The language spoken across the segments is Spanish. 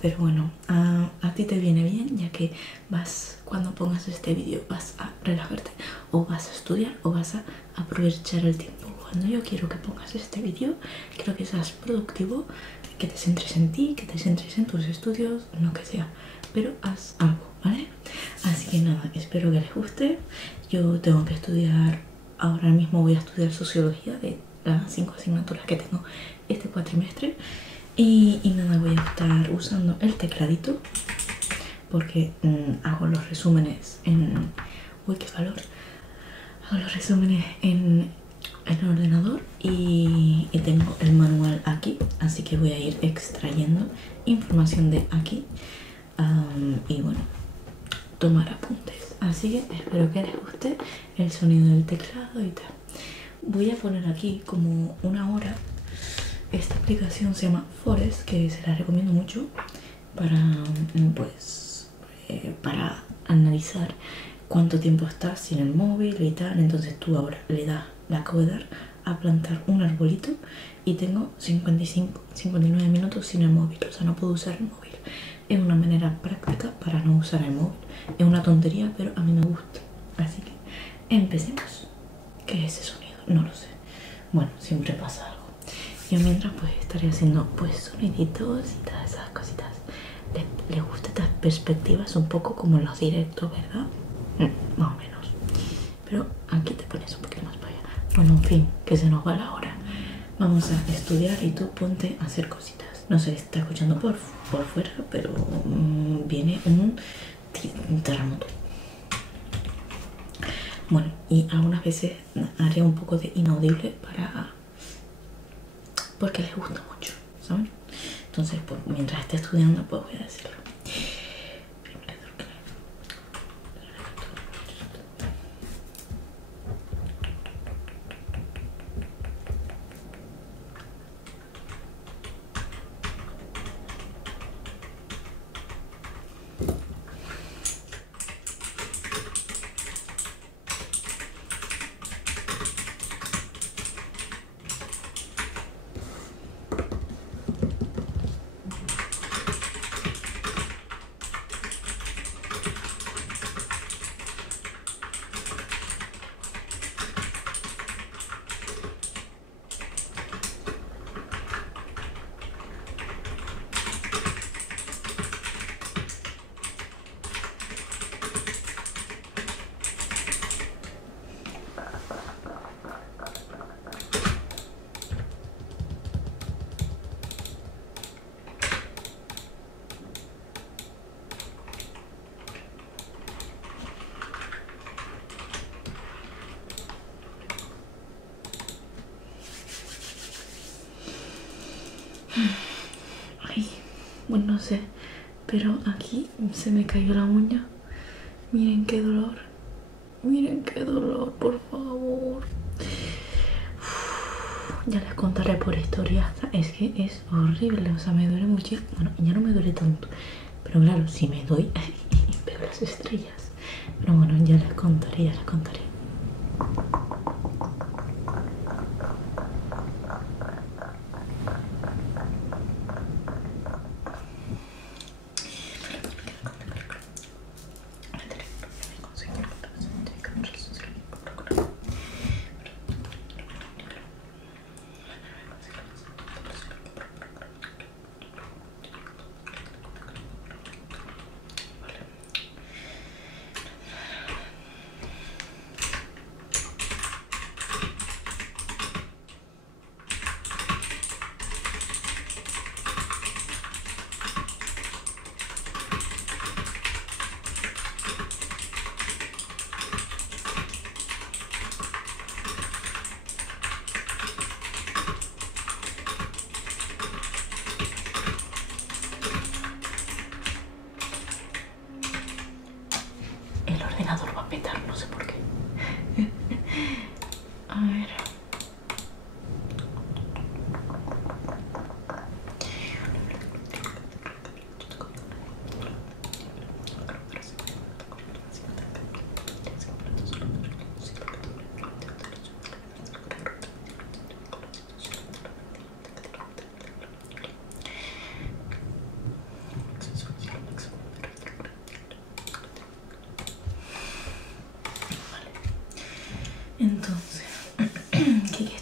pero bueno, a ti te viene bien, ya que cuando pongas este vídeo vas a relajarte, o vas a estudiar, o vas a aprovechar el tiempo. Cuando yo quiero que pongas este vídeo, quiero que seas productivo, que te centres en ti, que te centres en tus estudios, lo que sea, pero haz algo, ¿vale? Así que nada, espero que les guste. Yo tengo que estudiar, ahora mismo voy a estudiar sociología de las 5 asignaturas que tengo este cuatrimestre. Y nada, voy a estar usando el tecladito porque hago los resúmenes en... Uy, qué calor. Hago los resúmenes en el ordenador y tengo el manual aquí, así que voy a ir extrayendo información de aquí y bueno, tomar apuntes. Así que espero que les guste el sonido del teclado y tal. Voy a poner aquí como una hora. Esta aplicación se llama Forest, que se la recomiendo mucho para para analizar cuánto tiempo estás sin el móvil y tal. Entonces tú ahora le acabo de dar a plantar un arbolito y tengo 59 minutos sin el móvil, o sea, no puedo usar el móvil. Es una manera práctica para no usar el móvil. Es una tontería, pero a mí me gusta. Así que empecemos. ¿Qué es ese sonido? No lo sé. Bueno, siempre pasa algo. Yo mientras pues estaré haciendo pues soniditos y todas esas cositas. ¿Les gusta estas perspectivas un poco como en los directos, verdad? Más o menos. Pero aquí te pones un poquito más para allá. Bueno, en fin, que se nos va la hora. Vamos a estudiar y tú ponte a hacer cositas. No sé si está escuchando por fuera, pero viene un terremoto. Bueno, y algunas veces haré un poco de inaudible porque les gusta mucho, ¿saben? Entonces, pues, mientras esté estudiando, pues voy a decirlo. Ay, bueno, no sé, pero aquí se me cayó la uña. Miren qué dolor. Miren qué dolor, por favor. Ya les contaré por historia. Es que es horrible, o sea, me duele muchísimo. Bueno, ya no me duele tanto, pero claro, si me doy, veo las estrellas. Pero bueno, ya les contaré, ya les contaré.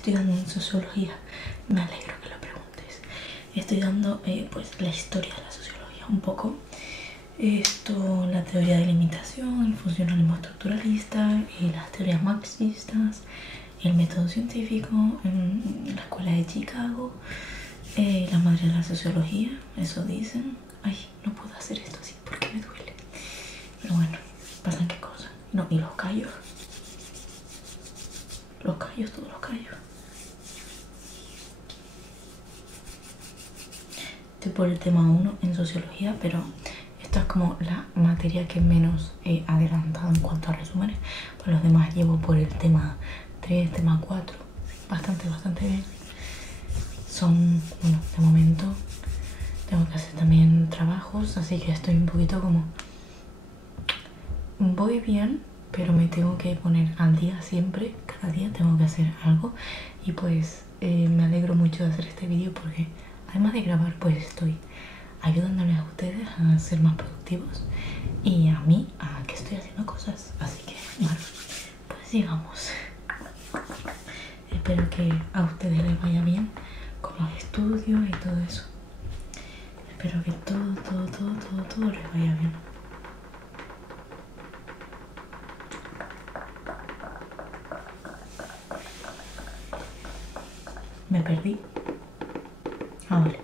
estoy dando en sociología? Me alegro que lo preguntes. Estoy dando pues la historia de la sociología, un poco la teoría de la imitación, el funcionalismo estructuralista, las teorías marxistas, el método científico en la escuela de Chicago, la madre de la sociología, eso dicen. Ay, no puedo hacer esto así porque me duele. Pero bueno, pasan qué cosas. No, y los callos. Los callos, todos los callos. Estoy por el tema 1 en sociología, pero esta es como la materia que menos he adelantado en cuanto a resúmenes. Pues los demás llevo por el tema 3, tema 4. Bastante bien. Son, bueno, de momento tengo que hacer también trabajos, así que estoy un poquito como... Voy bien, pero me tengo que poner al día siempre. Cada día tengo que hacer algo. Y pues me alegro mucho de hacer este vídeo porque además de grabar pues estoy ayudándoles a ustedes a ser más productivos y a mí a que estoy haciendo cosas. Así que bueno, pues sigamos. Espero que a ustedes les vaya bien con los estudios y todo eso. Espero que todo les vaya bien. Me perdí. Ah, vale.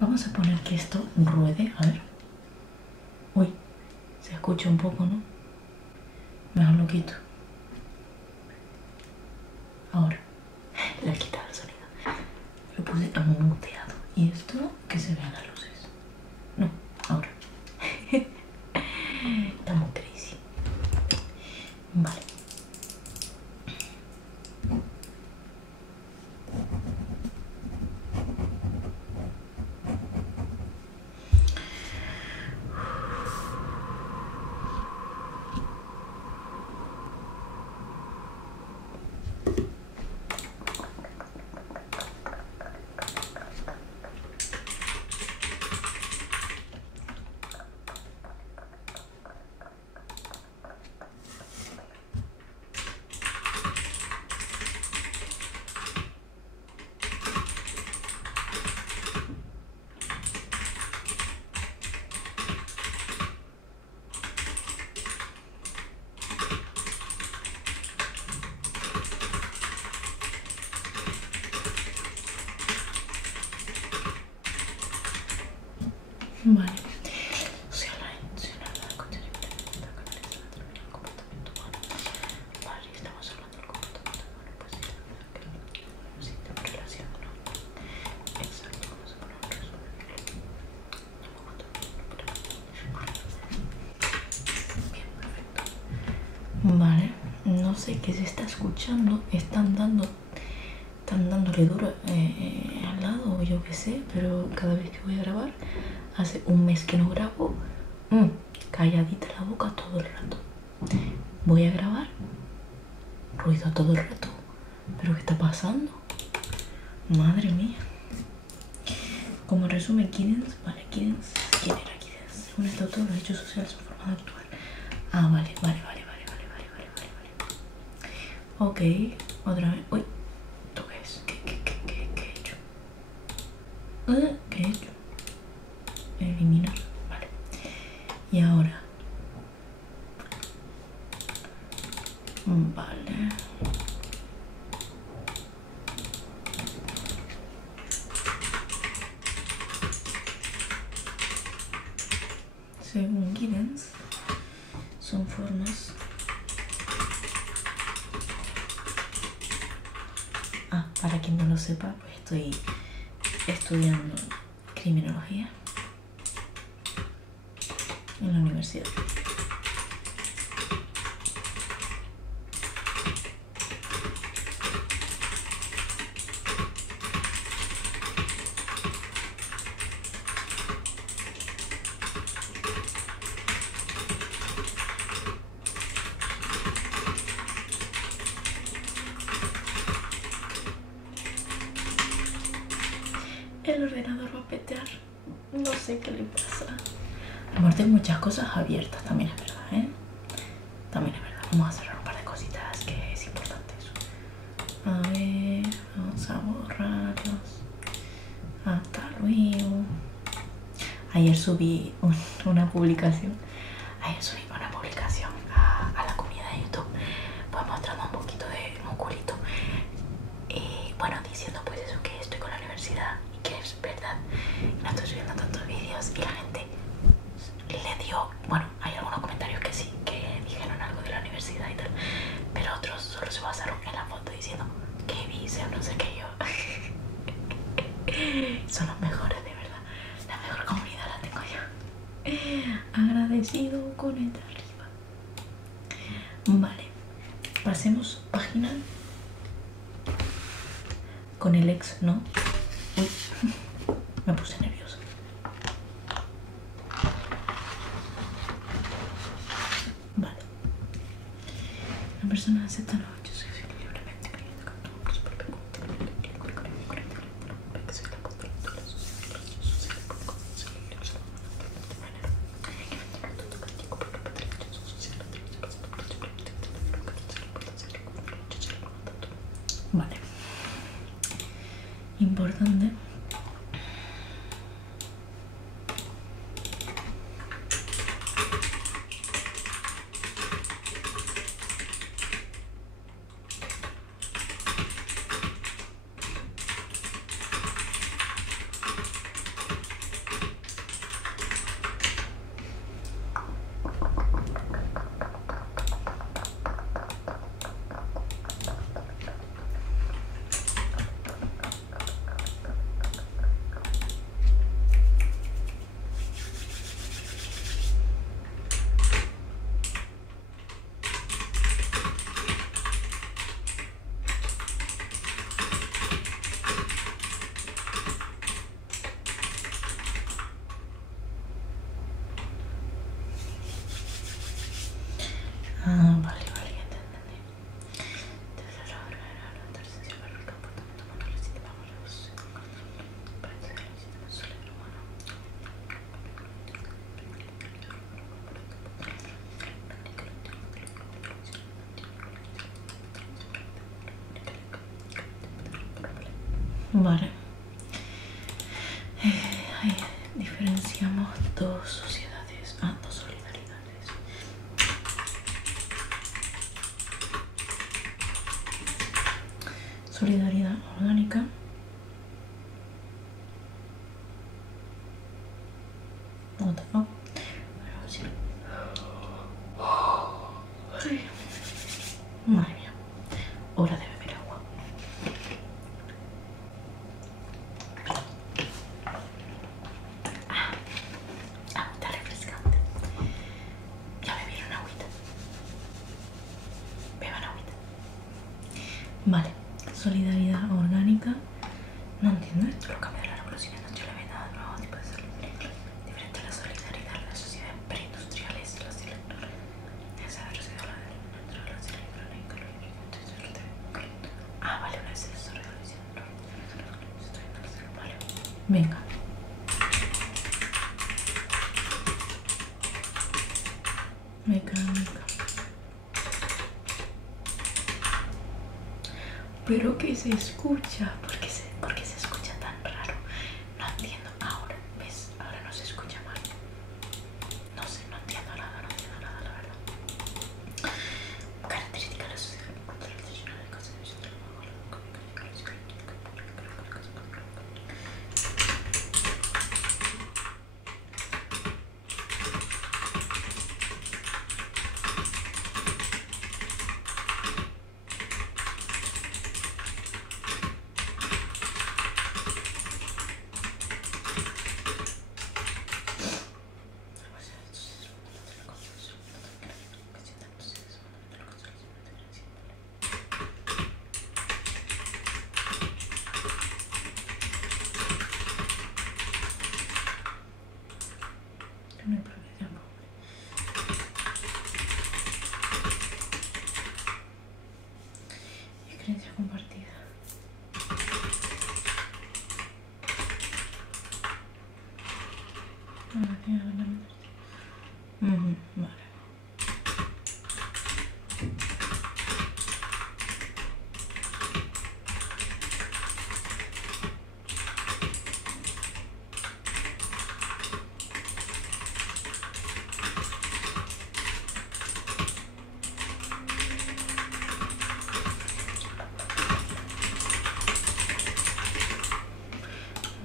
Vamos a poner que esto ruede, a ver. Uy, se escucha un poco, ¿no? Mejor lo quito. Ahora, le he quitado el sonido. Lo puse como muteado. Y esto, que se vean las luces. No, ahora. Estamos crazy. Vale. Vale. Vale, estamos hablando del comportamiento humano, pues sí, tenemos relación, ¿no? Exacto, vamos a poner un resumen. Bien, perfecto. Vale, no sé qué se está escuchando, están dándole duro al lado o yo qué sé, pero cada vez que voy a grabar, hace un mes que no grabo, calladita la boca todo el rato. Voy a grabar, ruido todo el rato. ¿Pero qué está pasando? Madre mía. Como resumen, Giddens, vale, Giddens, ¿quién era Giddens? Según este autor, los hechos sociales son formas de actuar. Ah, vale. Ok, otra vez. Uy, ¿esto qué es? ¿Qué he hecho? ¿Qué he hecho? Eliminar, vale. Y ahora. Vale. Según Giddens, son formas. Ah, para quien no lo sepa, pues estoy estudiando criminología en la universidad. El ordenador va a petear. No sé qué le pasa. Amor, tengo muchas cosas abiertas, también es verdad, ¿eh? También es verdad. Vamos a cerrar un par de cositas, que es importante eso. A ver, vamos a borrarlos. Hasta luego. Ayer subí una publicación. A la comunidad de YouTube, pues mostrando un poquito de musculito. Y bueno, diciendo pues eso, que estoy con la universidad y que es verdad. No estoy subiendo tantos vídeos y la gente le dio, bueno, hay algunos comentarios que sí, que dijeron algo de la universidad y tal, pero otros solo se basaron en la foto diciendo que vice o no sé qué yo. Son los mejores, de verdad. La mejor comunidad la tengo yo. Agradecido con el de arriba. Vale, pasemos página con el ex, ¿no? Uy, me puse nerviosa. Vale. Una persona acepta los hechos sexuales libremente creyendo que todo por su propia cuenta. Vale. Importante. Ah, vale, ya te entendí. Vale. Ahí diferenciamos dos sociedades, dos solidaridades. Solidaridad orgánica. What the fuck? Ay. Madre mía. Hora de beber agua. Agüita refrescante. Ya bebieron agüita. Beban agüita. Vale. Solidaridad orgánica. No entiendo esto. Los cambios de la revolución industrial no hay nada nuevo tipo de solidaridad. Diferente a la solidaridad de las sociedades preindustriales y las vale, una vez el vale. Venga. Mecánica. Pero que se escucha, ¿por qué se escucha tan raro? No entiendo. Ahora, ¿ves? Ahora no se escucha mal. No sé, no entiendo nada, la verdad. Característica de la sociedad. que no hay progresión pobre. Experiencia compartida. Vale.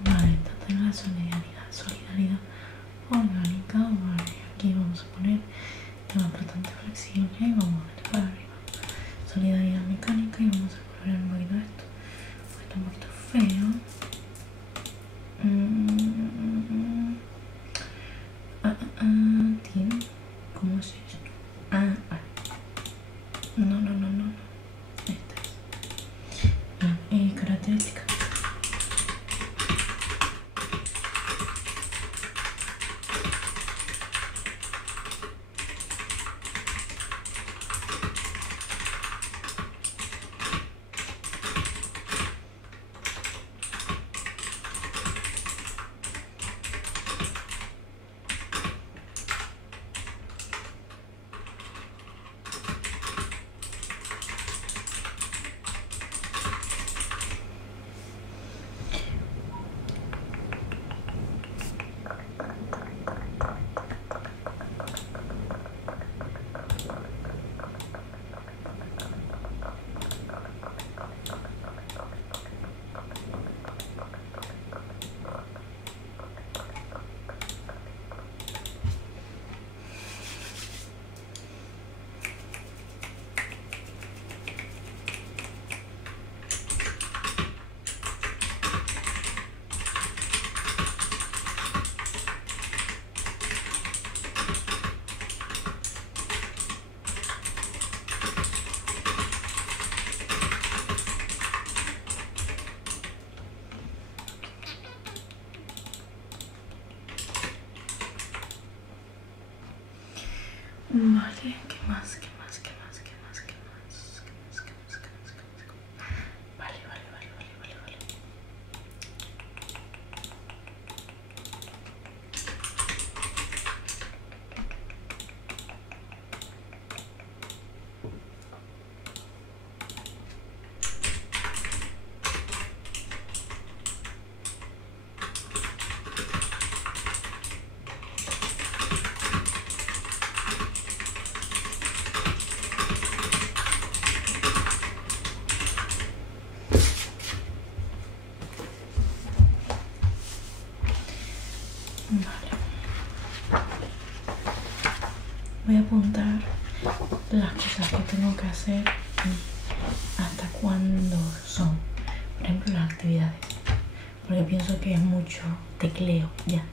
Vale, entonces la solidaridad orgánica, vale, aquí vamos a poner tema flotante flexible y vamos a meter para arriba. Solidaridad mecánica y vamos a poner un poquito esto, está un poquito feo. Tío, ¿cómo es esto? Vale. No. Esta es. Características. Vale, ¿qué más? Vale. Voy a apuntar las cosas que tengo que hacer y hasta cuándo son. Por ejemplo, las actividades. Porque pienso que es mucho tecleo ya.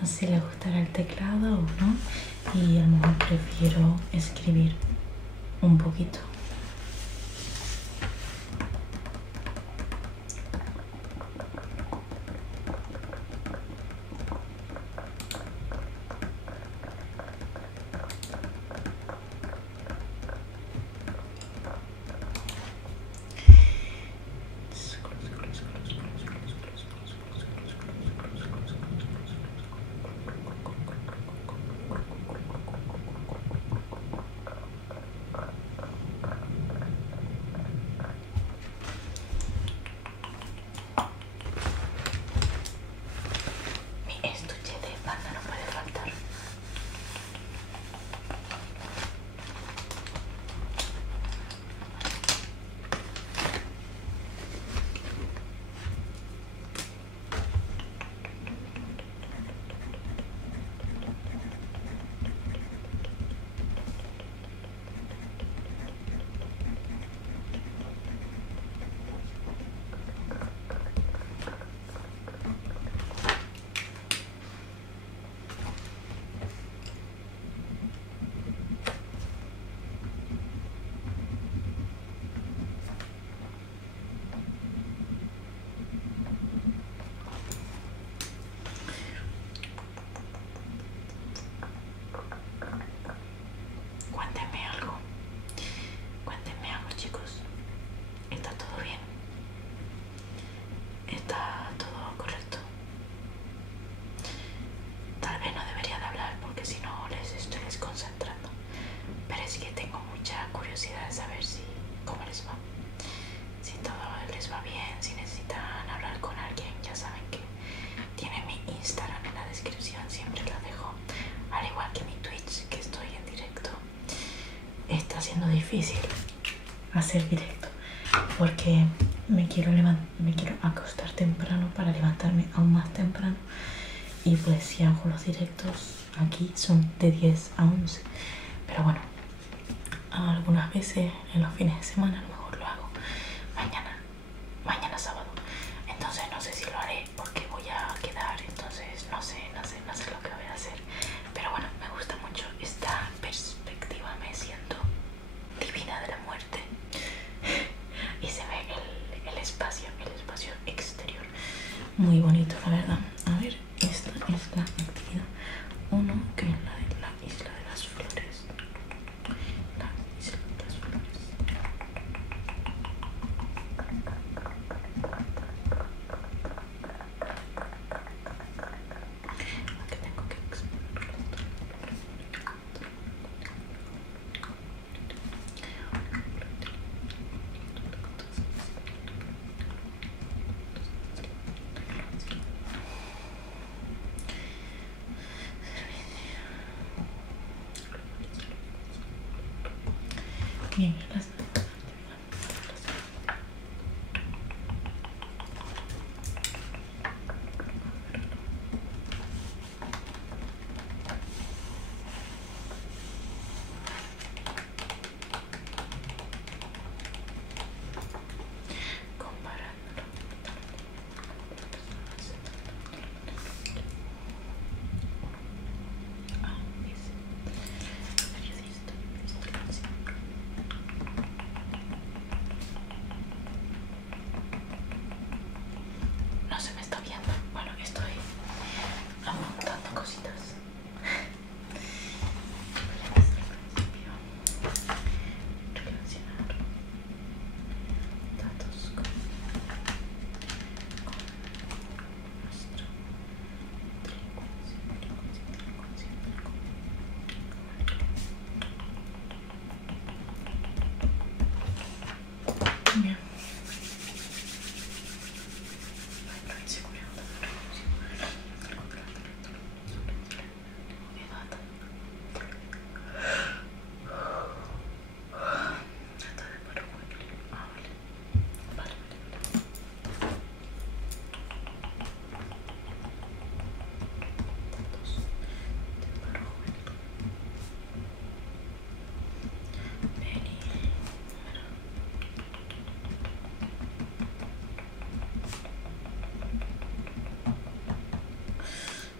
No sé si le gustará el teclado o no. Y a lo mejor prefiero escribir un poquito. difícil hacer directo porque me quiero acostar temprano para levantarme aún más temprano, y pues si hago los directos aquí son de 10 a 11, pero bueno, algunas veces en los fines de semana a lo mejor lo hago mañana sábado. Entonces no sé si lo haré porque voy a quedar, entonces no sé lo que voy a hacer, pero bueno, me gusta mucho esta perspectiva, me siento divina de la muerte y se ve el espacio exterior muy bonito, la verdad. A ver, esta es la actividad 1, que es la de la isla de las flores. La isla de las flores. Aquí tengo que explorarlo. Bien, comparándolo. No se me está viendo. Bueno, estoy apuntando cositas. Relacionar datos con nuestro bien.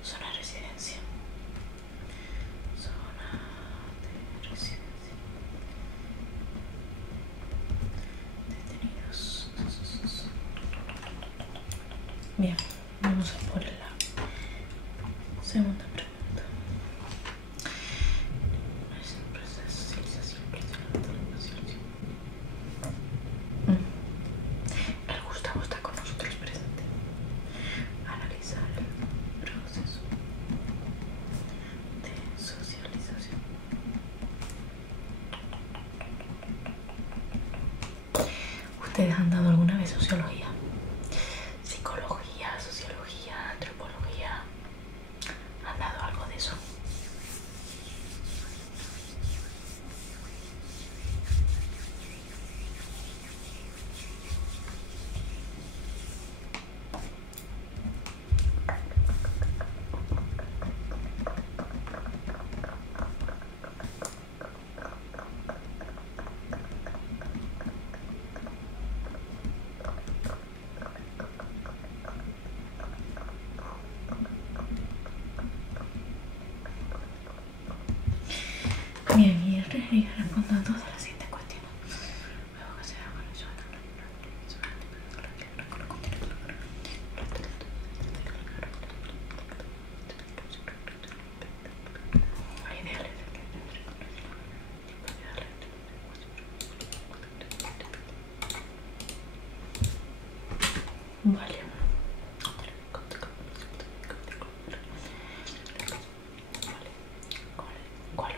Zona de residencia. Detenidos. Bien, vamos a por la segunda pregunta. Es un proceso de socialización. El Gustavo está con nosotros presente. Analizar el proceso de socialización. ¿Ustedes han dado alguna vez sociología? Psicología, sociología, antropología. ¿Han dado algo de eso? Bien, y respondo todas las siguientes cuestiones. Luego que sea con eso. Ideales. Vale. ¿Cuál?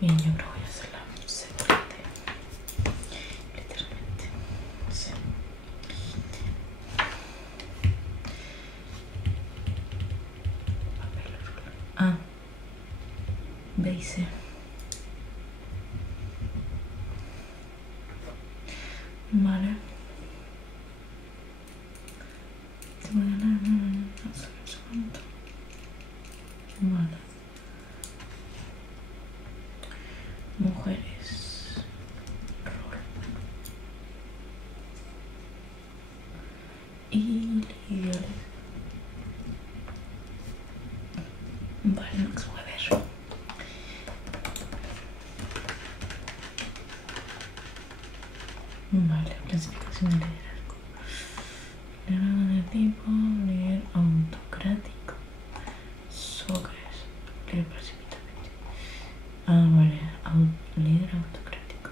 Bien, yo creo que voy a hacer la segunda, literalmente. Sí. veis. Vale. Vale. Mujeres. Rol. Ilegales. Vale, Max, voy a ver. Vale, clasificación de liderazgo. Liderazgo de tipo, líder autocrático. Sócrates, líder precipitante. Ah, vale, líder autocrático.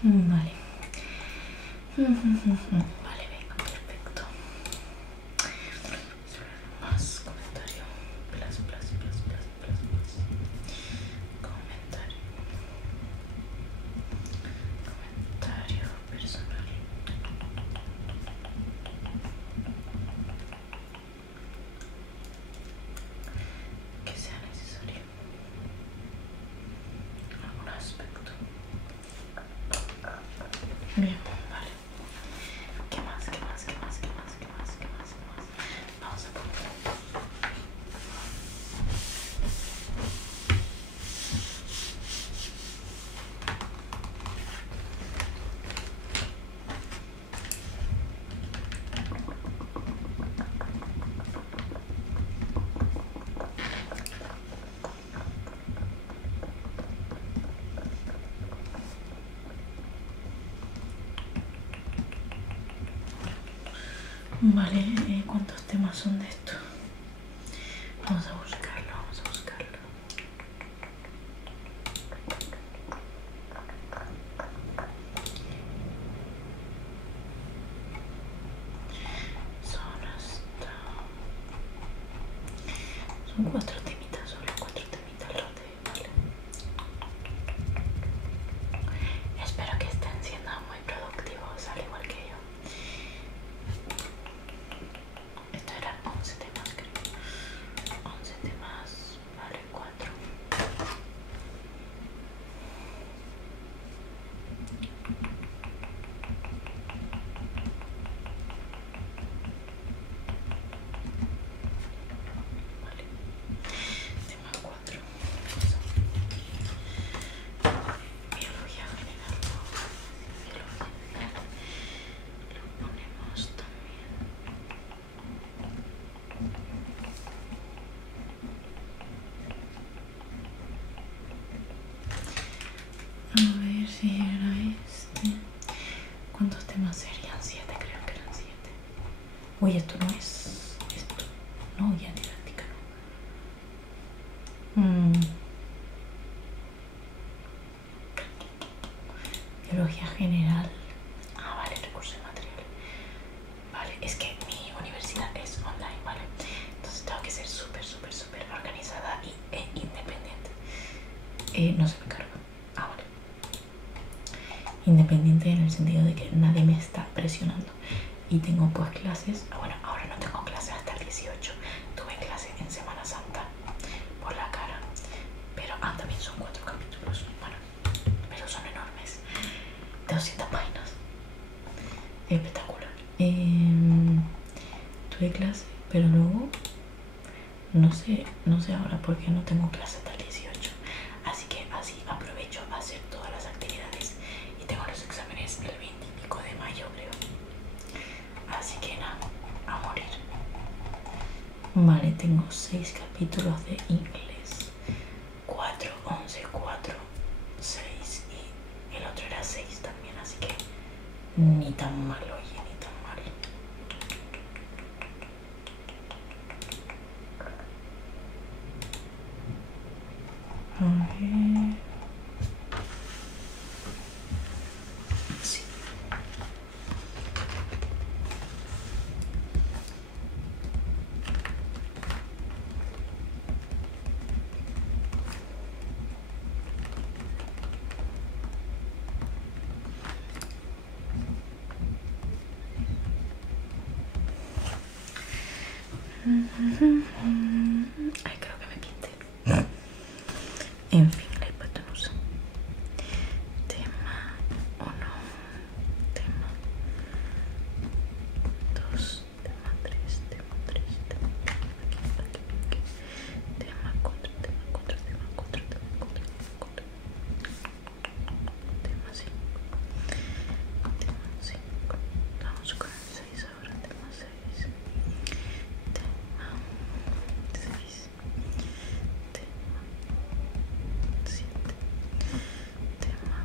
Vale. Vale, venga, perfecto. Más comentario. Plus. Comentario. Comentario personal. Que sea necesario. Algún aspecto. Bien, vale. ¿Qué más? Vamos a poner. Vale, ¿cuántos temas son de esto? Vamos a buscarlo. Son 4 temitas, solo 4 temitas los de, vale. Espero que estén siendo muy productivos, al igual que yo. Esto eran 11 temas, creo. 11 temas, vale, 4. Vale, tema 4. Biología general. Lo ponemos también. A ver si era este. ¿Cuántos temas serían? 7, creo que eran 7. Uy, esto no es. Esto. No, ya didáctica, no. Biología general. Ah, vale, recursos y materiales. Vale, es que mi universidad es online, ¿vale? Entonces tengo que ser súper organizada e independiente. No se me carga. Ah, vale. Independiente en el sentido de que nadie me está presionando. Y tengo pues clases. Bueno, ahora no tengo clases hasta el 18. Tuve clase en Semana Santa por la cara. Pero también son 4 capítulos. Bueno, pero son enormes. 200 páginas. Espectacular. Tuve clase, pero luego no sé ahora por qué no tengo clase hasta el 18. Así que así aprovecho a hacer todas las actividades y tengo los exámenes el 20 y pico de mayo, creo. Así que nada, a morir. Vale, tengo 6 capítulos de inglés. 4, 11, 4, 6 y el otro era 6 también, así que Ni tan mal, oye, ni tan mal. A ver. Sí. Ay, creo que me pinte. En fin, la hipotenusa. Tema 1, tema 2, tema 3, tema 3, tema 4, tema 4, tema 4, tema 4, tema 5, tema 5. Vamos con el 6 ahora, tema 6, tema 6, tema 7, tema.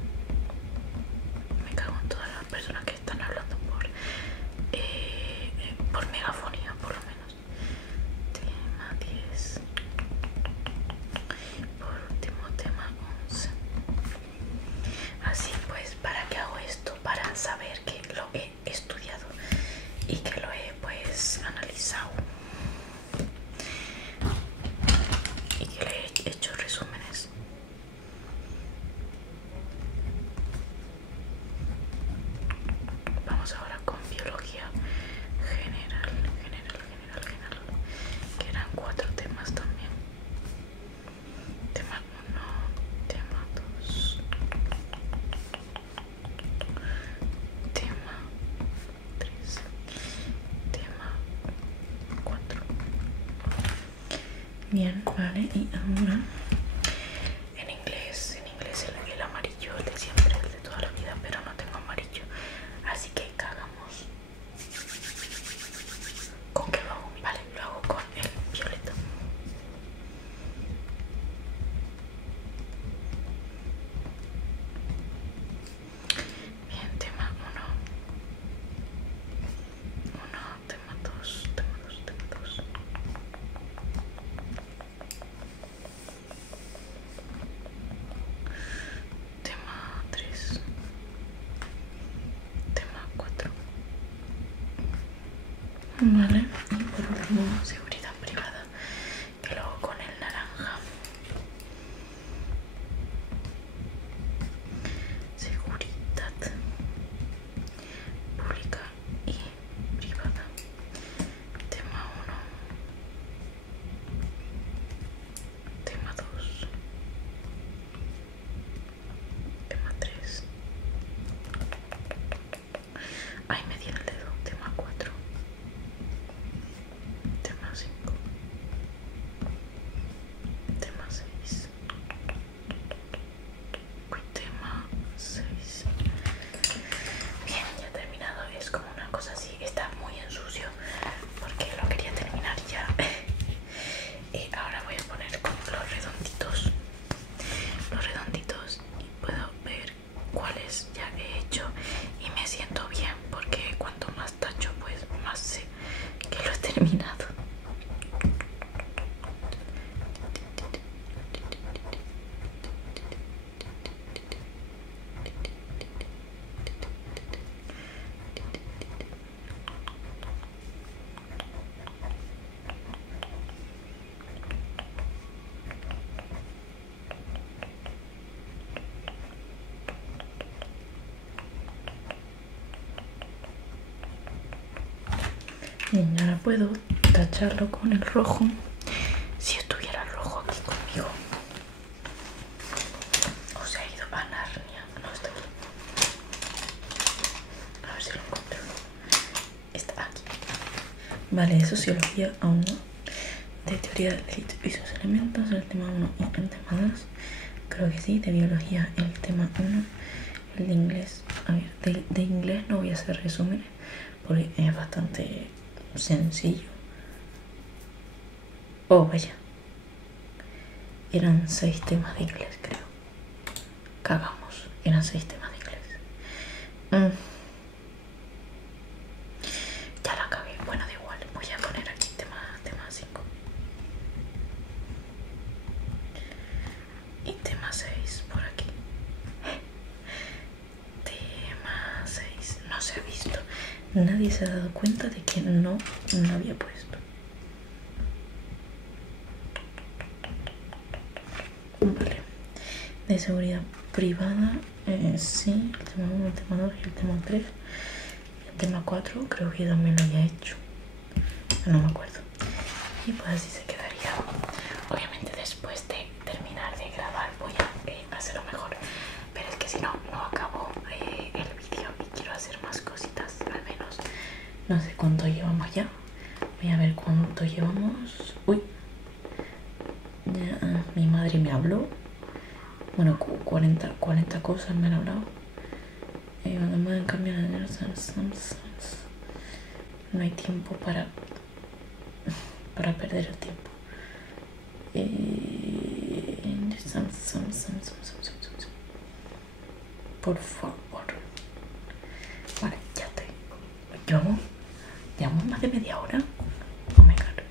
Me cago en todas las personas que están hablando por megafonía, por lo menos. Tema 10. Por último, tema 11. Así pues, ¿para qué hago esto? Para saber que lo he estudiado y que lo he pues analizado y que le he hecho resúmenes. Vamos ahora con biología general, que eran 4 temas también. Tema 1, tema 2, tema 3, tema 4. Bien, vale, y ahora en inglés el amarillo de siempre, el de toda la vida, pero no tengo amarillo, así que cagamos. ¿Con qué lo hago? Vale, lo hago con el violeta. Bien, tema 1, tema 2, tema 2, tema 2. Tema 3, tema 4. Vale, y por último, seguridad privada, que lo hago con el naranja. Seguridad pública y privada. Tema 1, tema 2, tema 3. Ay, me di el dedo. Tema 4, tema 5, tema 6, tema 6. Bien, ya he terminado. Es como una cosa así, está muy en sucio porque lo quería terminar ya. Y ahora voy a poner con los redonditos y puedo ver cuáles ya he hecho y me siento bien porque cuanto más tacho pues más sé que lo he terminado. Bien, ahora puedo tacharlo con el rojo. Si estuviera el rojo aquí conmigo. O se ha ido a Narnia. No está aquí. A ver si lo encuentro. Está aquí. Vale, de sociología a 1. De teoría del delito y sus elementos, el tema 1 y el tema 2. Creo que sí. De biología, el tema 1. El de inglés. A ver, de inglés no voy a hacer resúmenes porque es bastante sencillo. Oh, vaya. Eran 6 temas de inglés, creo. Cagamos. Eran 6 temas de inglés. Nadie se ha dado cuenta de que no lo había puesto. Vale. De seguridad privada, sí. El tema 1, el tema 2 y el tema 3. El tema 4 creo que también lo había hecho. No me acuerdo. Y pues así se quedaría. Obviamente después de terminar de grabar voy a hacerlo mejor. Pero es que si no, no acabo el vídeo y quiero hacer más cositas al menos. No sé cuánto llevamos ya. Voy a ver cuánto llevamos. Uy. Ya, mi madre me habló. Bueno, 40 cosas me han hablado. Cuando me han cambiado de no hay tiempo para perder el tiempo. Por favor. Vale, ya estoy. Llevamos más de media hora. Oh my god.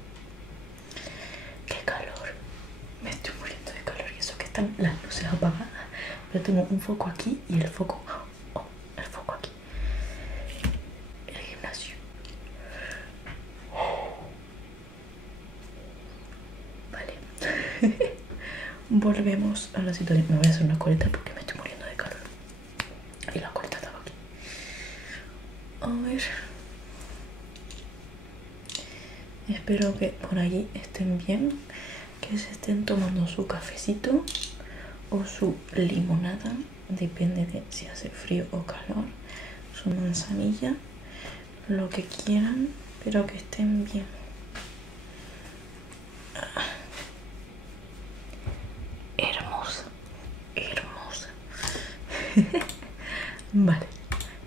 Qué calor. Me estoy muriendo de calor. Y eso que están las luces apagadas. Pero tengo un foco aquí y el foco. Oh, el foco aquí. El gimnasio. Vale. Volvemos a la situación. Me voy a hacer una coleta porque me estoy muriendo de calor. Y la coleta estaba aquí. A ver. Espero que por allí estén bien. Que se estén tomando su cafecito o su limonada. Depende de si hace frío o calor. Su manzanilla. Lo que quieran. Pero que estén bien. Hermosa. Hermosa. Vale.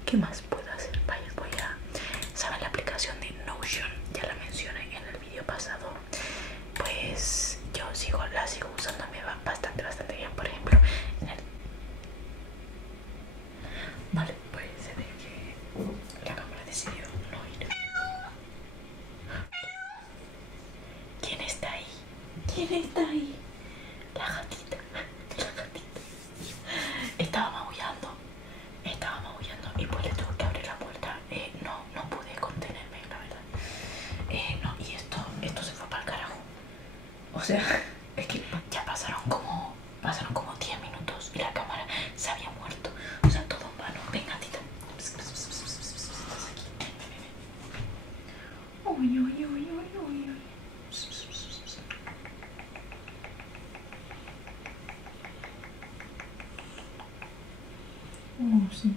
¿Qué más puedo hacer? Vaya, voy a... ¿Saben la aplicación de Notion? Ya la mencioné en el vídeo pasado. Pues yo la sigo usando, me va bastante bien. Por ejemplo, en el... Vale, pues se ve que la cámara decidió no ir. ¿Quién está ahí? ¿Quién está ahí? La gatita. La gatita. Estaba maullando y pues le tuve que abrir la puerta. No pude contenerme, la verdad. No, y esto se fue para el carajo. O sea, es que ya pasaron como 10 minutos y la cámara se había muerto. O sea, todo en vano. Venga, tita. Estás aquí. Uy, uy, uy, uy, uy. Oh, sí.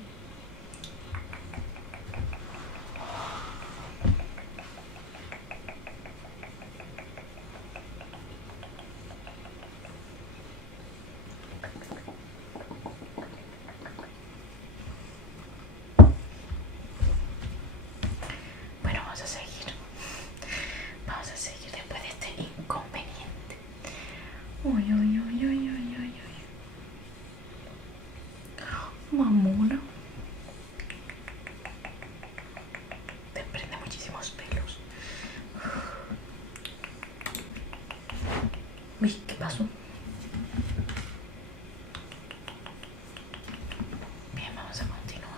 Bueno, vamos a seguir. Vamos a seguir después de este inconveniente. Uy, uy, uy, uy, uy, uy, uy. Mamona. Desprende muchísimos pelos. Uy, ¿qué pasó? Bien, vamos a continuar.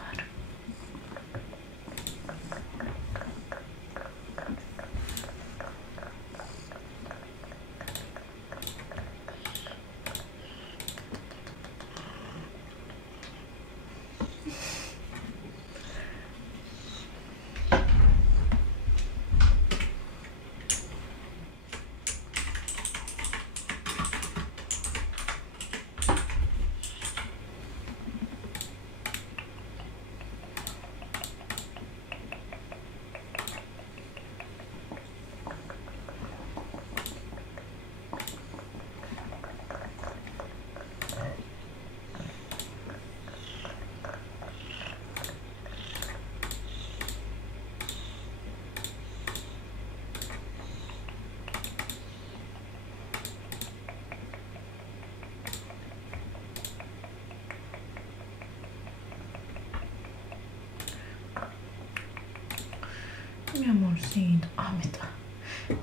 Mi amorcito. Ah,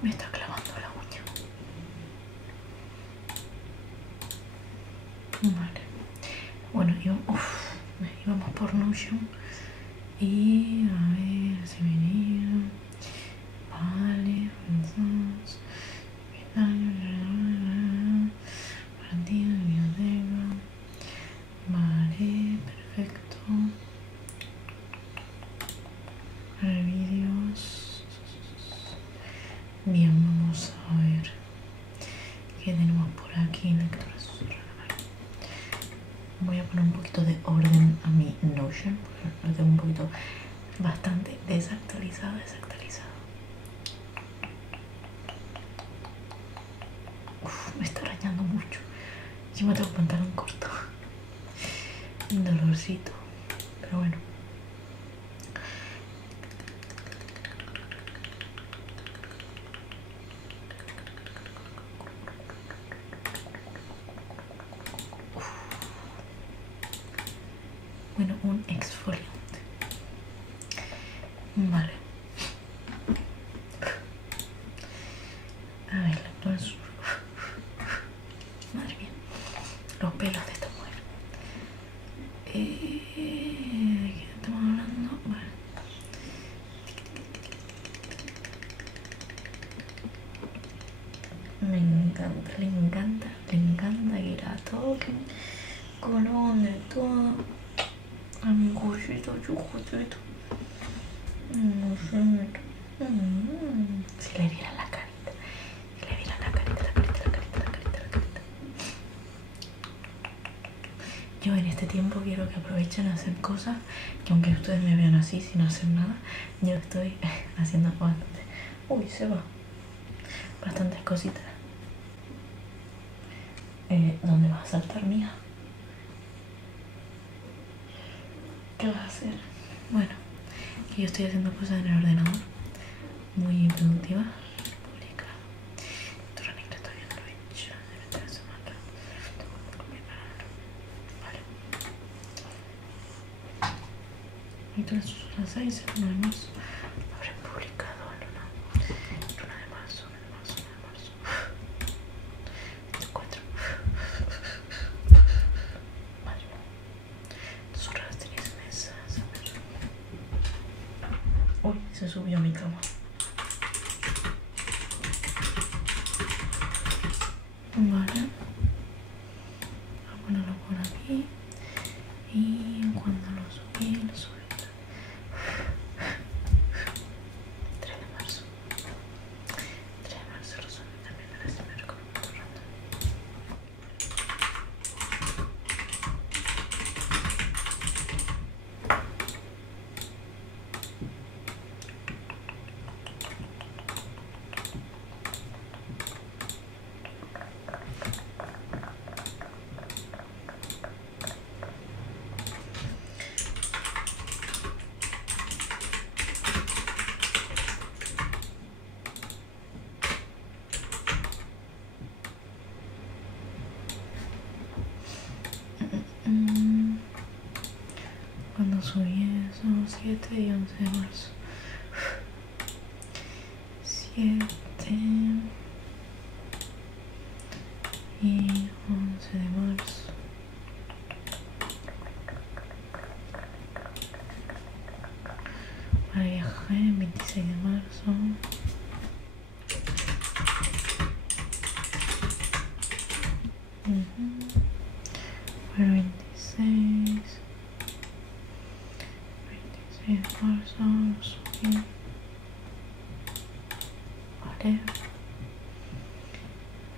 me está clavando la uña. Vale. Bueno, íbamos por Notion. Y a ver si el vídeo. Bien, vamos a ver qué tenemos por aquí. Voy a poner un poquito de orden a mi Notion, porque lo tengo un poquito bastante desactualizado. Uf, me está arañando mucho. Yo me tengo pantalón corto. Un dolorcito, pero bueno. Bueno, un exfoliante. Vale. A ver, entonces... Madre mía. Los pelos de esta mujer. ¿De qué estamos hablando? Vale. Me encanta, le encanta que la toquen. Colón de todo. A mi cosito, chujotito. No sé. Si le viera la carita. Si le viera la carita. Yo en este tiempo quiero que aprovechen a hacer cosas que aunque ustedes me vean así sin hacer nada, yo estoy haciendo bastante. Uy, se va. Bastantes cositas. ¿Dónde vas a saltar, mía? ¿Qué vas a hacer? Bueno, que yo estoy haciendo cosas en el ordenador muy productivas. Publicado. Tu ranita todavía no lo he hecho. Vale. Y todas las 6, el 1 de marzo. Habré publicado el 1 de marzo. 4. Vale. 2 horas tenéis en esa. Uy, se subió a mi cama. Vale. Voy a ponerlo por aquí. Y cuando lo subí, lo subí. 3 de marzo. 3 de marzo lo subí también a la semana con un rato. Cuando subí eso, 7 y 11 de marzo. 7 y 11 de marzo. Para viajar el 26 de marzo. Para el 26 de marzo lo subí. Vale.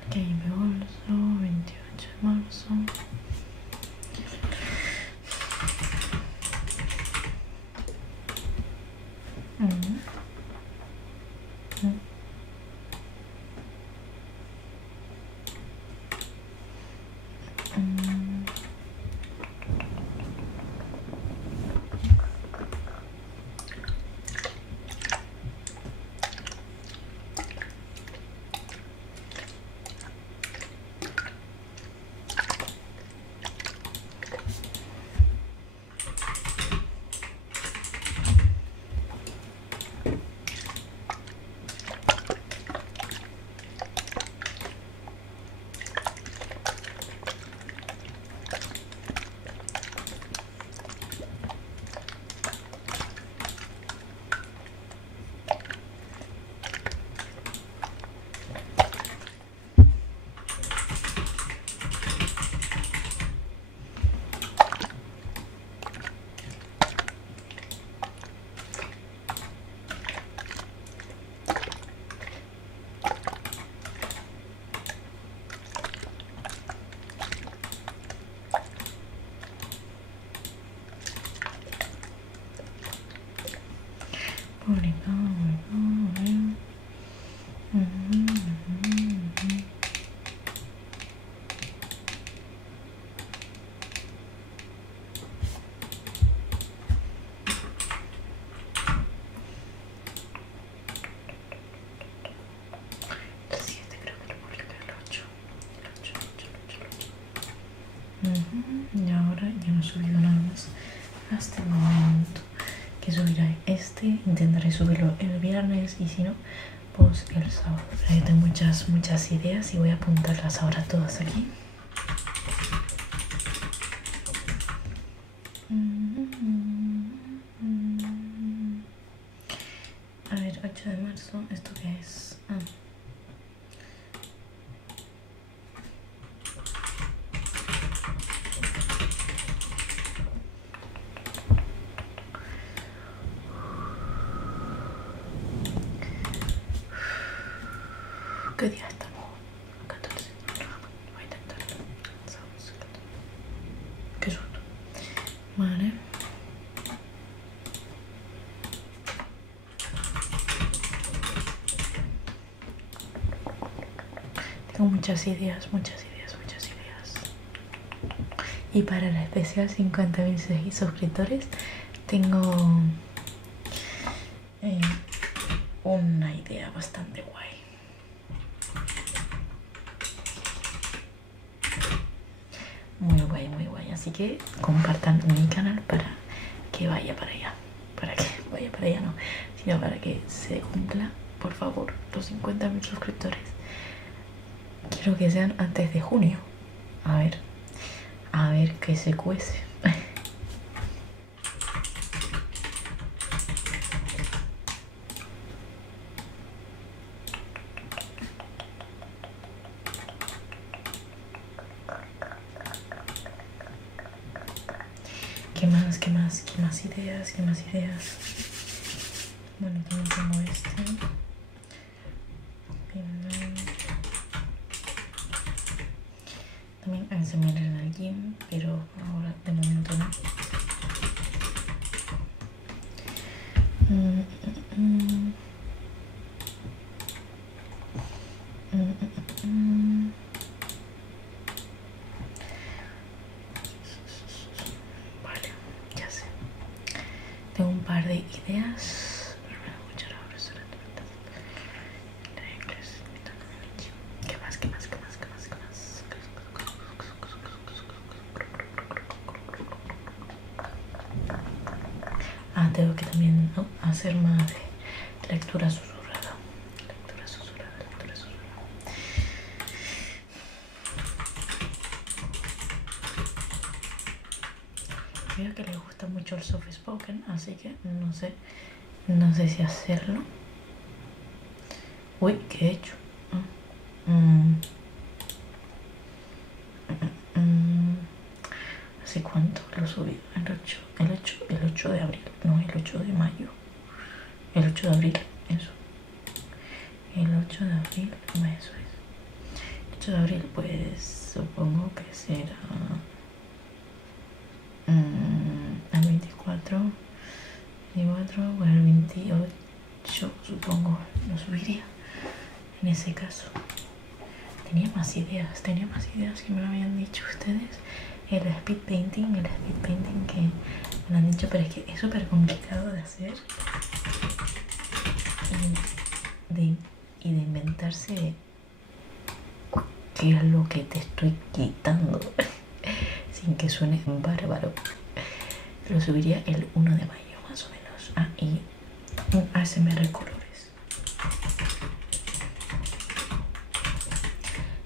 Aquí hay mi bolso, 28 de marzo. Y ahora ya no he subido nada más hasta el momento, que subiré este, intentaré subirlo el viernes y si no, pues el sábado. Pero yo tengo muchas ideas y voy a apuntarlas ahora todas aquí. A ver, 8 de marzo, ¿esto qué es? ¿Qué día estamos? 14. Voy a intentarlo. Qué susto. Vale. Tengo muchas ideas. Y para el especial 50.000 suscriptores tengo una idea bastante guay. Muy guay. Así que compartan mi canal para que vaya para allá. Para que vaya para allá, no, sino para que se cumpla, por favor, los 50.000 suscriptores. Quiero que sean antes de junio. A ver qué se cuece. ¿Qué más ideas? Bueno, también tengo este. También ASMR en el gym, pero ahora de momento no. Vale, ya sé. Tengo un par de ideas. Tengo que también hacer más de lectura susurrada. Veo que le gusta mucho el soft spoken, así que no sé si hacerlo. Uy, ¿qué he hecho? ¿Hace cuánto lo subí? El 8 de abril, no, el 8 de mayo. El 8 de abril, eso. El 8 de abril, eso es. El 8 de abril, pues supongo que será el 24, o el 28, supongo, lo subiría. En ese caso, tenía más ideas que me lo habían dicho ustedes. El speed painting que me lo han dicho, pero es que es súper complicado de hacer y de inventarse qué es lo que te estoy quitando sin que suene bárbaro. Lo subiría el 1 de mayo más o menos. Y un ASMR colores.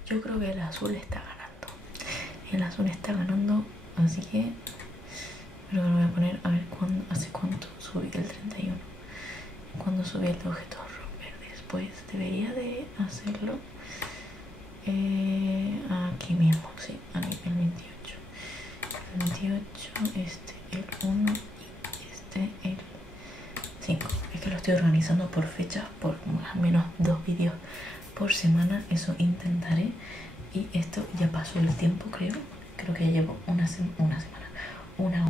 Yo creo que el azul está ganando, así que pero lo voy a poner a ver hace cuánto subí el 31, cuando subí el de objetos verdes. Pues debería de hacerlo aquí mismo, sí, el 28, el 1 y el 5. Es que lo estoy organizando por fechas, por más o menos 2 vídeos por semana, eso intentaré. Y esto ya pasó el tiempo, creo que ya llevo una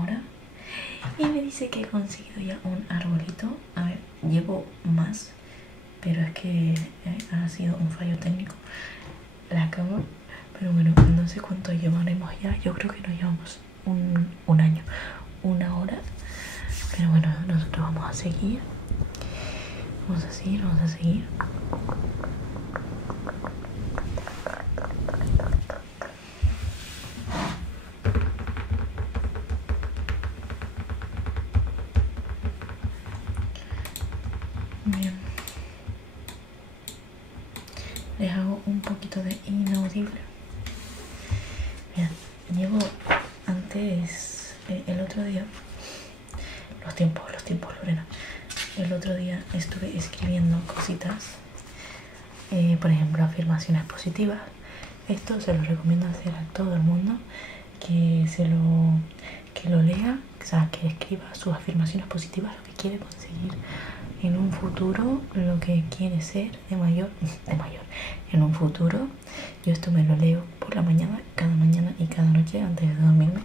hora, y me dice que he conseguido ya un arbolito. A ver, llevo más, pero es que ha sido un fallo técnico la cama. Pero bueno, no sé cuánto llevaremos ya. Yo creo que nos llevamos un año, una hora. Pero bueno, nosotros vamos a seguir. Vamos a seguir, vamos a seguir. Bien. Les hago un poquito de inaudible. Bien, llevo antes, el otro día, los tiempos, Lorena. El otro día estuve escribiendo cositas, por ejemplo, afirmaciones positivas. Esto se lo recomiendo hacer a todo el mundo, que lo lea, o sea, que escriba sus afirmaciones positivas, lo que quiere conseguir en un futuro, lo que quiere ser de mayor, en un futuro. Yo esto me lo leo por la mañana y cada noche antes de dormirme.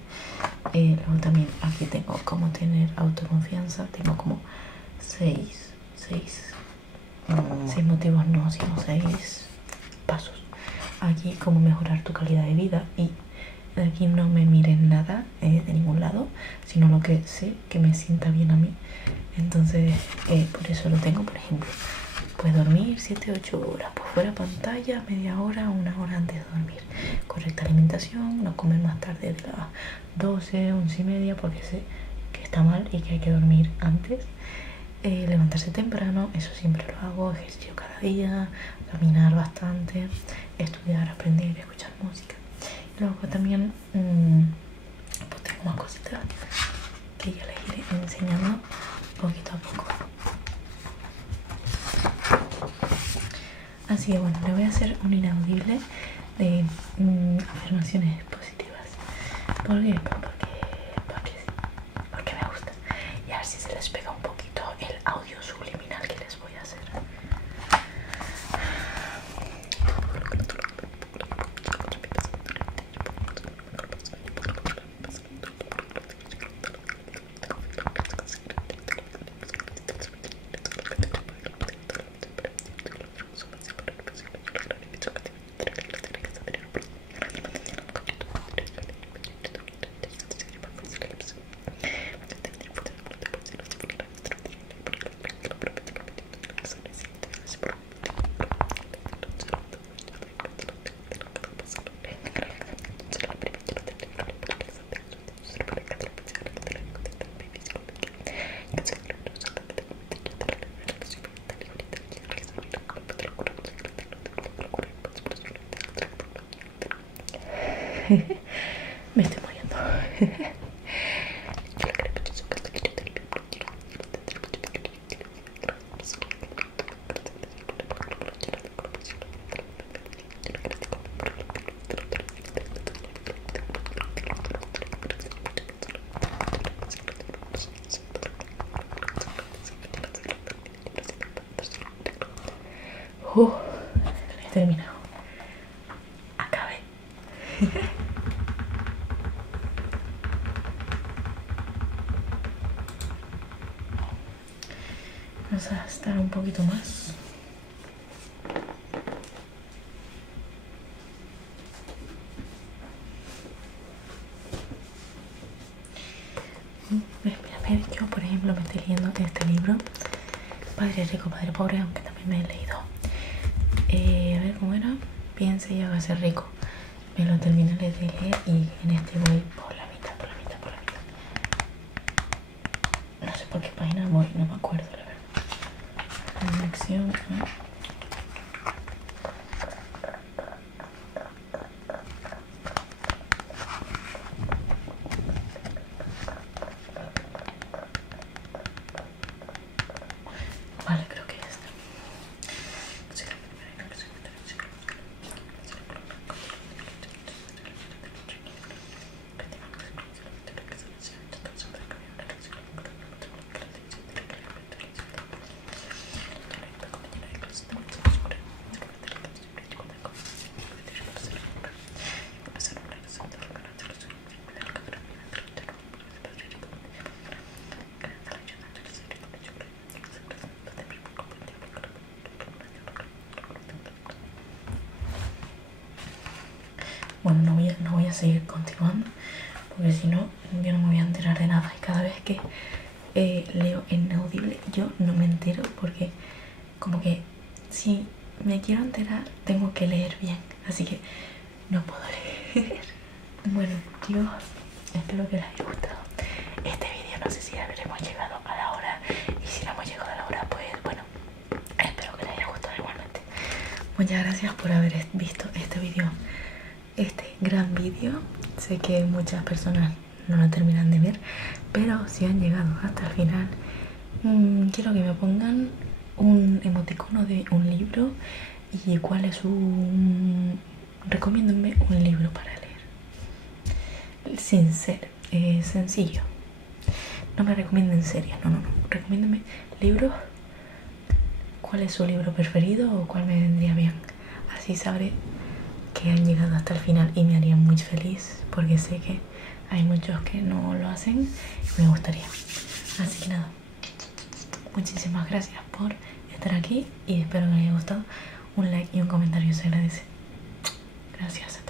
Luego también aquí tengo cómo tener autoconfianza. Tengo como seis motivos, no, sino 6 pasos. Aquí cómo mejorar tu calidad de vida, y de aquí no me miren nada de ningún lado, sino lo que sé que me sienta bien a mí. Entonces por eso lo tengo. Por ejemplo, pues dormir 7-8 horas, pues fuera pantalla media hora, una hora antes de dormir, correcta alimentación, no comer más tarde de las 12, 11:30, porque sé que está mal y que hay que dormir antes. Levantarse temprano, eso siempre lo hago. Ejercicio cada día, caminar bastante, estudiar, aprender, escuchar música. Y luego también pues tengo más cositas que ya les iré enseñando poquito a poco. Así que bueno, le voy a hacer un inaudible de afirmaciones positivas. ¿Por qué? Porque me gusta. Y a ver si se les pega un poquito el audio subliminal que les voy a hacer. Me estoy muriendo. He terminado. Acabé. Vamos a estar un poquito más. Mira, yo por ejemplo me estoy leyendo este libro, Padre Rico, Padre Pobre, aunque también me he leído. A ver cómo era. Piense y hágase rico. Me lo terminé de leer y en este voy por la mitad. No sé por qué página voy, no me acuerdo la verdad. Lección, ¿no? Vale, creo que es esta. bueno, no voy a seguir continuando, porque si no, yo no me voy a enterar de nada. Y cada vez que leo inaudible, yo no me entero, porque como que si me quiero enterar, tengo que leer bien, así que no puedo leer. Bueno, yo espero que les haya gustado este vídeo. No sé si habremos llegado a la hora, y si no hemos llegado a la hora, pues bueno, espero que les haya gustado igualmente. Muchas gracias por haber visto este vídeo, este gran vídeo. Sé que muchas personas no lo terminan de ver, pero si han llegado hasta el final, quiero que me pongan un emoticono de un libro y cuál es un... recomiéndenme un libro para leer sin ser sencillo. No me recomienden series, no, recomiéndenme libros. ¿Cuál es su libro preferido o cuál me vendría bien? Así sabré que han llegado hasta el final y me haría muy feliz, porque sé que hay muchos que no lo hacen y me gustaría. Así que nada, muchísimas gracias por estar aquí y espero que les haya gustado. Un like y un comentario se agradece. Gracias.